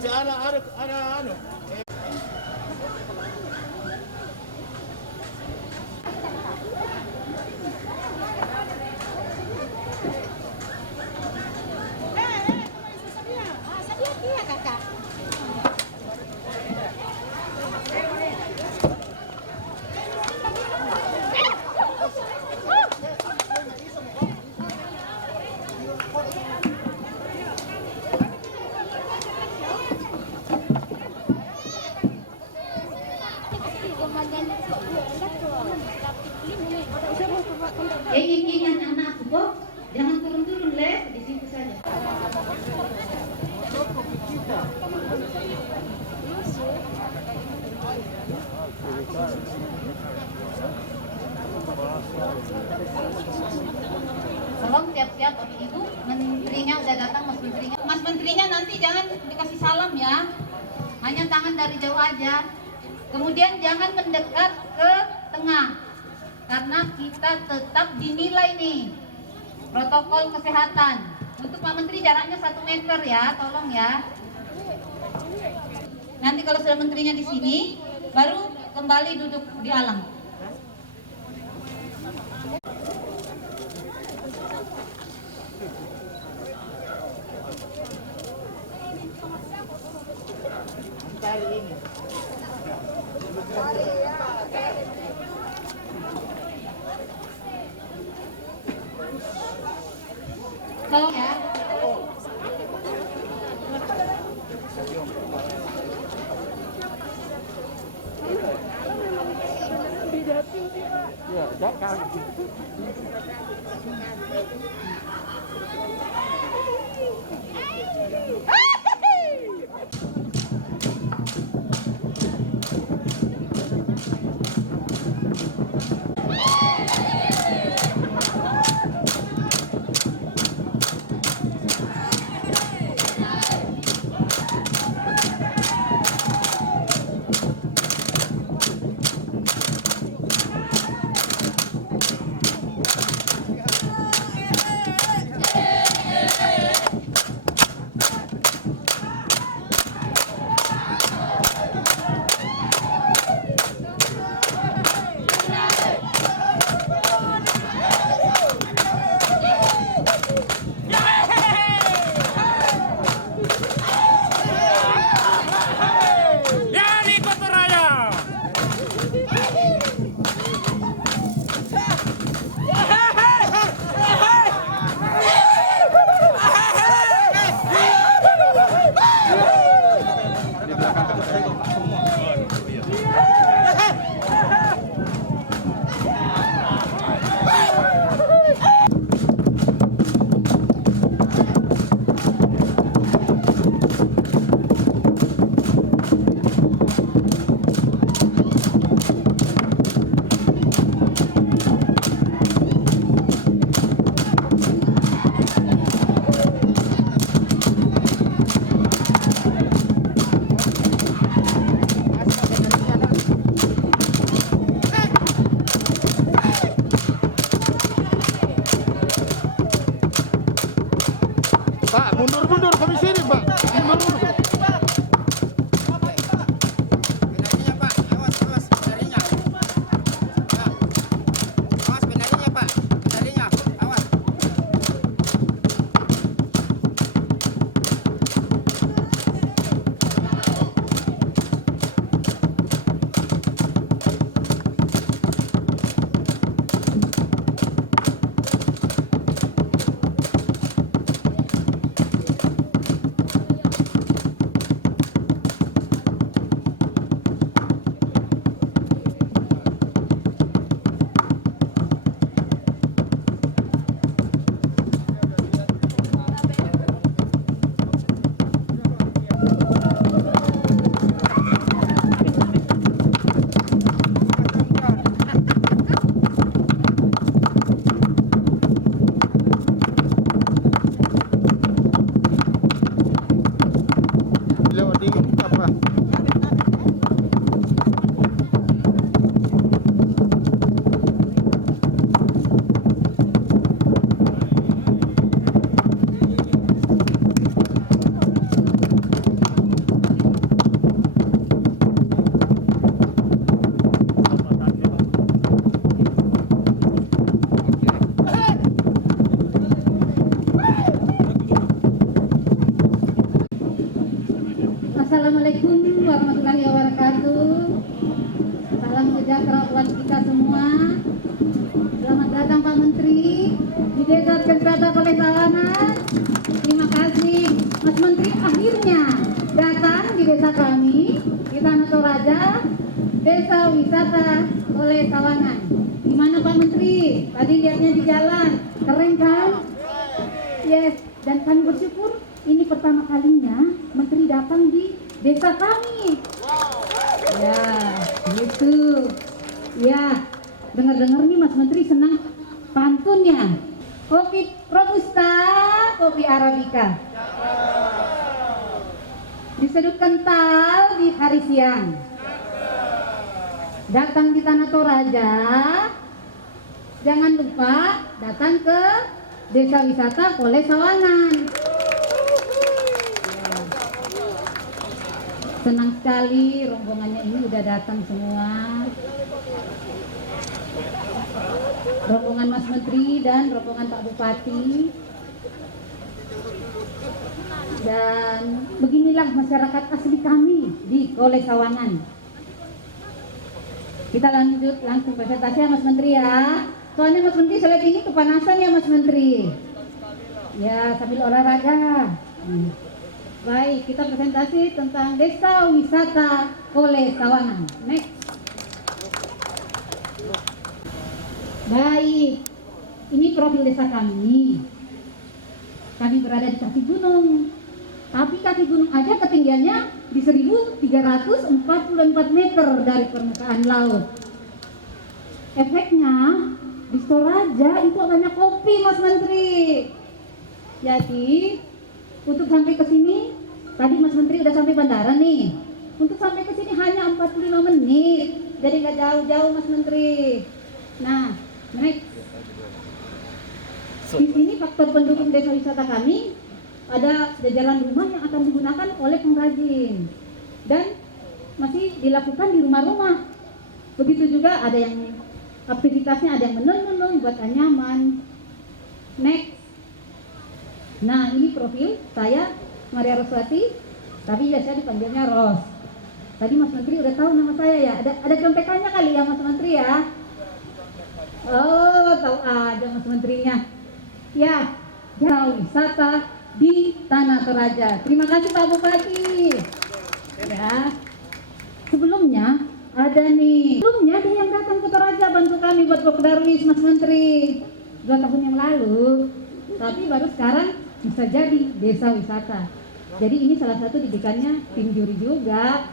ada anu. Ingin anak aku, jangan turun-turun, Le, di situ saja. Tolong siap-siap, Ibu, menterinya udah datang, Mas Menterinya. Mas Menterinya nanti jangan dikasih salam ya, hanya tangan dari jauh aja. Kemudian jangan mendekat ke tengah, karena kita tetap dinilai nih protokol kesehatan. Untuk Pak Menteri jaraknya 1 meter ya, tolong ya. Nanti kalau sudah menterinya di sini, baru kembali duduk di alam. Tolong ya. Ya, jangan. Pak, mundur kami sini, Pak. Mundur. Assalamualaikum warahmatullahi wabarakatuh. Salam sejahtera buat kita semua. Selamat datang Pak Menteri di Desa Wisata Kolei Sawangan. Terima kasih Mas Menteri akhirnya datang di desa kami di Tanah Toraja, Desa Wisata Kolei Sawangan. Gimana Pak Menteri? Tadi lihatnya di jalan, keren kan? Yes, dan kami bersyukur ini pertama kalinya Menteri datang di desa kami. Ya, gitu. Ya, dengar-dengar nih Mas Menteri senang pantunnya. Kopi Robusta, kopi Arabica. Diseduh kental di hari siang. Datang di Tanah Toraja, jangan lupa datang ke Desa Wisata Kolei Sawangan. Senang sekali rombongannya ini udah datang semua. Rombongan Mas Menteri dan rombongan Pak Bupati. Dan beginilah masyarakat asli kami di Kolei Sawangan. Kita lanjut langsung presentasi ya Mas Menteri ya. Soalnya Mas Menteri saya lihat ini kepanasan ya Mas Menteri. Ya sambil olahraga. Baik, kita presentasi tentang Desa Wisata Kolei Sawangan. Next. Baik, ini profil desa kami. Kami berada di kaki gunung. Tapi kaki gunung aja ketinggiannya di 1344 meter dari permukaan laut. Efeknya di Toraja itu banyak kopi Mas Menteri. Jadi untuk sampai ke sini, tadi Mas Menteri udah sampai bandara nih. Untuk sampai ke sini hanya 45 menit. Jadi nggak jauh-jauh Mas Menteri. Nah, next. Di sini faktor pendukung desa wisata kami ada jajaran rumah yang akan digunakan oleh pengrajin dan masih dilakukan di rumah-rumah. Begitu juga ada yang aktivitasnya ada yang menenun buat nyaman. Next. Nah ini profil saya Maria Roswati, tapi biasa dipanggilnya Ros. Tadi Mas Menteri udah tahu nama saya ya. Ada contekannya kali ya Mas Menteri ya. Oh tahu ada Mas Menterinya. Ya, Desa Wisata di Tanah Toraja. Terima kasih Pak Bupati. Ya. Sebelumnya ada ada yang datang ke Toraja bantu kami buat Pokdarwis Mas Menteri 2 tahun yang lalu. Tapi baru sekarang bisa jadi desa wisata. Jadi ini salah satu didikannya tim juri juga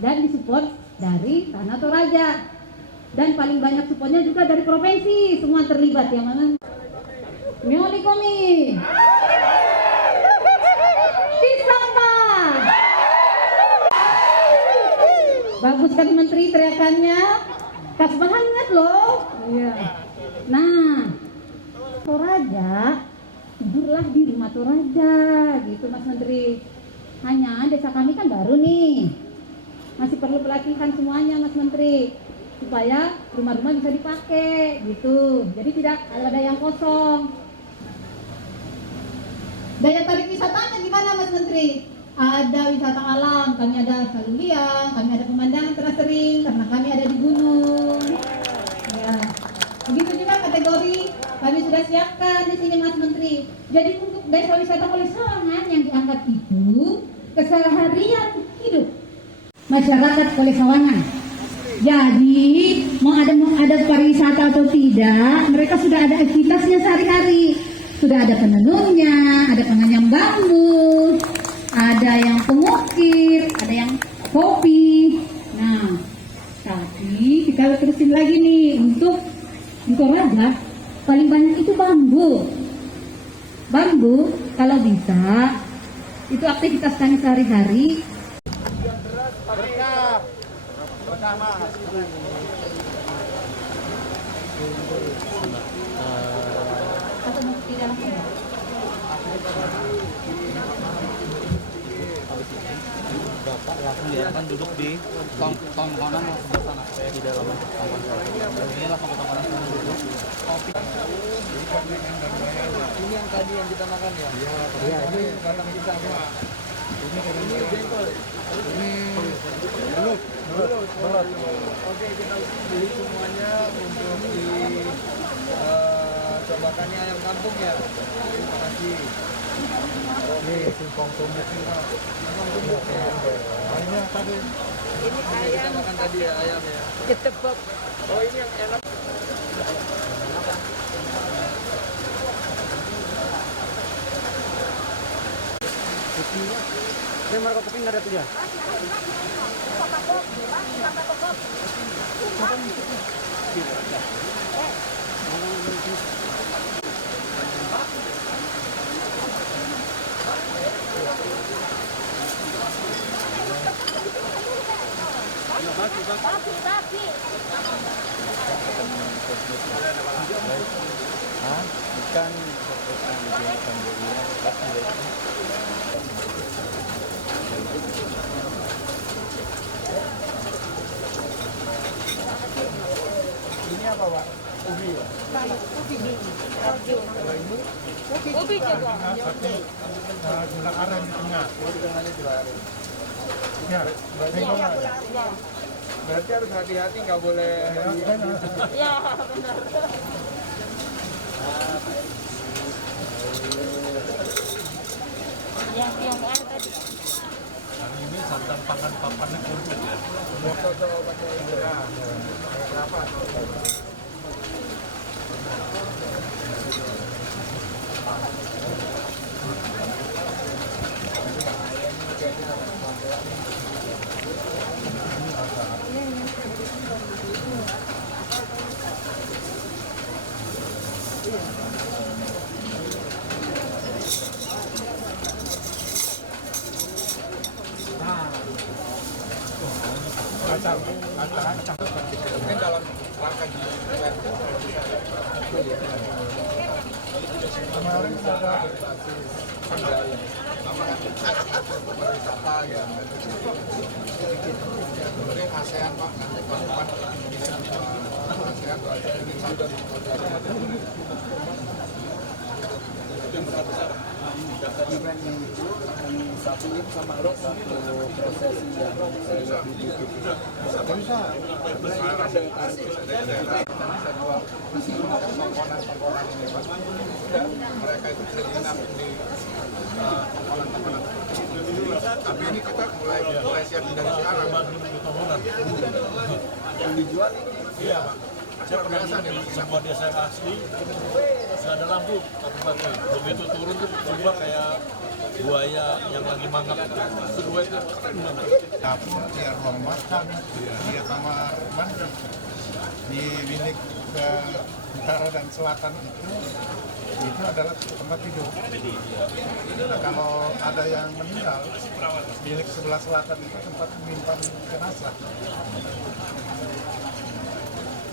dan disupport dari Tanah Toraja. Dan paling banyak supportnya juga dari provinsi, semua terlibat yang mana? Mioli komi. Pisamba. Bagus kan Menteri teriakannya, kas banget loh. Iya. Nah, Toraja, tidurlah di rumah Toraja, gitu Mas Menteri. Hanya desa kami kan baru nih, masih perlu pelatihan semuanya Mas Menteri, supaya rumah-rumah bisa dipakai, gitu. Jadi tidak ada yang kosong. Daya tarik wisatanya gimana Mas Menteri? Ada wisata alam, kami ada saluliang, kami ada pemandangan tersering karena kami ada di gunung. Ya. Begitu juga kategori kami sudah siapkan di sini Mas Menteri. Jadi untuk desa wisata Kolei Sawangan yang diangkat itu keseharian hidup masyarakat Kolei Sawangan. Jadi mau ada pariwisata atau tidak, mereka sudah ada aktivitasnya sehari-hari. Sudah ada penenunnya, ada penganyam bambu, ada yang pengukir, ada yang kopi. Nah, tapi kita terusin lagi nih untuk Toraja paling banyak itu bambu. Bambu kalau bisa itu aktivitas kami sehari-hari. Atau masuk di dalam ini? Bapak langsung dia akan duduk di tongkonan sebelah sana, saya di dalam tongkonan. Ini langsung ke tongkonan sana duduk. Kopi. Ini yang tadi yang kita makan ya? Iya, ini datang kita semua. Belut. Oke, kita beli semuanya untuk cobakan ayam kampung ya. Terima kasih. Ini singkong tumis ini. Ini tadi. Ini ayam. Kita makan tadi ya ayam ya. Ketebak. Oh ini yang enak. Ini mereka kopi nggak ada tuh ya? Ikan ini apa Pak? Ubi ya? Ubi juga. Gula aren di tengah. Tengahnya gula aren. Ya, Berarti harus hati-hati, nggak boleh. Ya, benar. Yang mana tadi? hari ini santan pangan papan kumpet ya. Foto pakai itu ya. Berapa? Mungkin dalam rangka Kemarin ada wisata ya. Sebenarnya ASEAN Pak, nanti Pak bisa ASEAN wisata di event itu disatuin sama satu prosesi yang saya lihat di YouTube. Bisa. Ini kan bisa dua tongkonan ini Pak. Dan mereka itu bisa dinam di tongkonan-tongkonan. Tapi ini kita mulai siapin dari sekarang. Yang dijual ini. Iya Pak. saya pernah di sebuah desa yang asli, nggak ada lampu, begitu turun tuh coba kayak buaya yang lagi mangap itu dua itu keren banget. Dapur, dia ruang makan, dia kamar mandi di bilik utara dan selatan itu adalah tempat tidur. Nah, kalau ada yang meninggal, bilik sebelah selatan itu tempat menyimpan jenazah.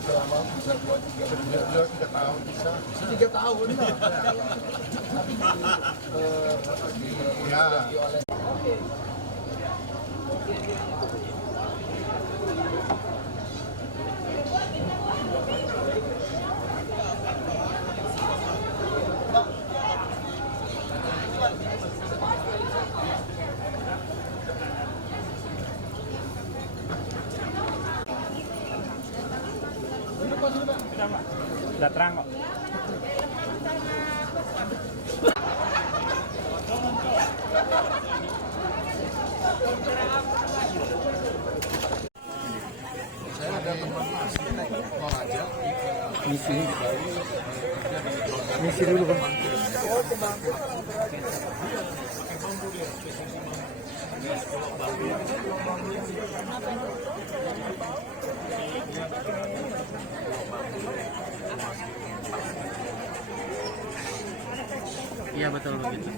Selama bisa 2-3 tahun bisa 3 tahun ya. Udah terang kok. Saya ada teman asli Toraja Misi dulu Bang. Iya betul begitu.